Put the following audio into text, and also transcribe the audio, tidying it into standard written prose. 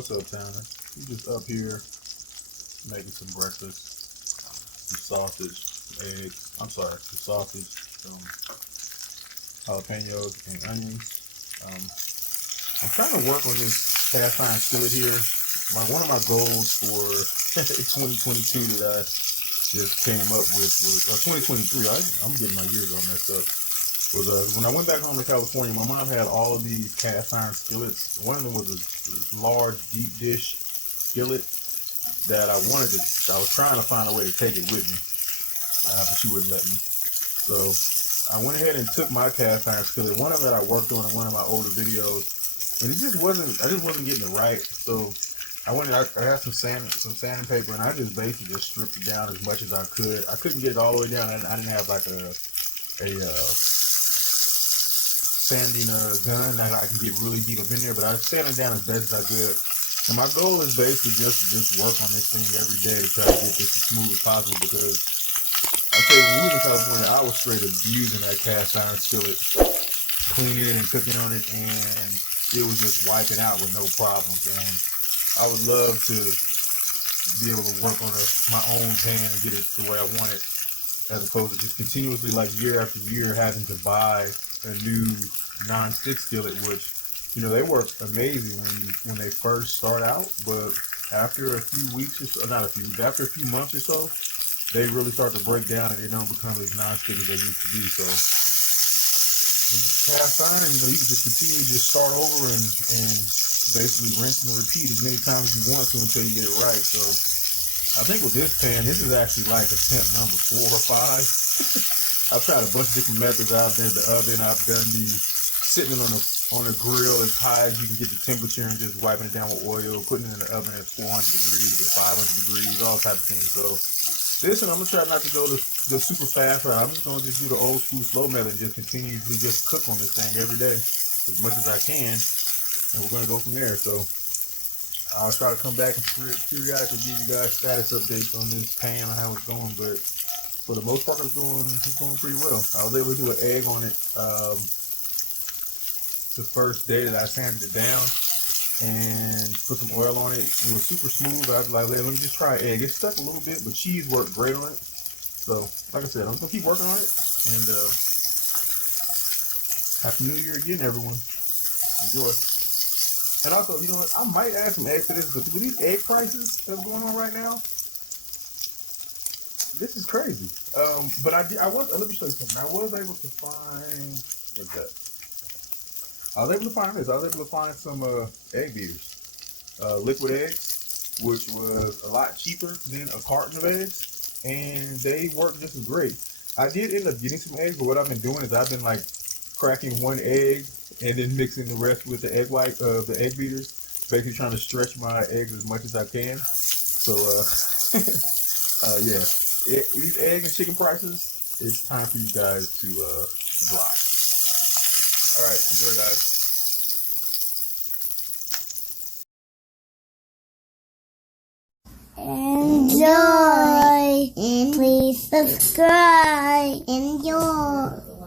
Wussup Towners. We just up here making some breakfast, some sausage, some eggs. I'm sorry, some sausage, some jalapenos, and onions. I'm trying to work on this cast iron skillet here. One of my goals for 2022 that I just came up with was 2023. I'm getting my years all messed up. Was when I went back home to California, my mom had all of these cast iron skillets. One of them was a large deep dish skillet that I was trying to find a way to take it with me, but she wouldn't let me. So I went ahead and took my cast iron skillet, one of it I worked on in one of my older videos, and I just wasn't getting it right. So I had some sandpaper, and I just basically just stripped it down as much as I could. I couldn't get it all the way down. I didn't have like a sanding gun that I can get really deep up in there, but I sanded down as best as I could. And my goal is basically just work on this thing every day to try to get this as smooth as possible, because I tell you, when we was in California, I was straight abusing that cast iron skillet, cleaning it and cooking on it, and it was just wiping out with no problems. And I would love to be able to work on my own pan and get it the way I want it, as opposed to just continuously, like year after year, having to buy a new non-stick skillet, which, you know, they work amazing when they first start out, but after a few weeks or so, after a few months or so, they really start to break down and they don't become as non-stick as they used to be. So cast iron, you know, you can just continue to just start over and basically rinse and repeat as many times as you want to until you get it right. So I think with this pan, this is actually like attempt number 4 or 5. I've tried a bunch of different methods. I've done the oven. I've done the sitting on a grill as high as you can get the temperature and just wiping it down with oil, putting it in the oven at 400 degrees or 500 degrees, all types of things. So this one, I'm gonna try not to go the super fast route. I'm just gonna do the old school slow method and just continuously just cook on this thing every day as much as I can, and we're gonna go from there. So I'll try to come back and periodically give you guys status updates on this pan and how it's going, but for the most part, it's going pretty well. I was able to do an egg on it the first day that I sanded it down and put some oil on it. It was super smooth. I was like, let me just try an egg. It stuck a little bit, but cheese worked great on it. So, like I said, I'm going to keep working on it. And Happy New Year again, everyone. Enjoy. And also, you know what? I might add some eggs to this, but with these egg prices that's going on right now, this is crazy. But let me show you something. I was able to find, what's that? I was able to find this. I was able to find some egg beaters, liquid eggs, which was a lot cheaper than a carton of eggs, and they work just as great. I did end up getting some eggs, but what I've been doing is I've been like cracking one egg and then mixing the rest with the egg white of the egg beaters, basically trying to stretch my eggs as much as I can. So yeah. These egg and chicken prices, it's time for you guys to drop. All right, enjoy, guys. Enjoy. And please subscribe. Enjoy.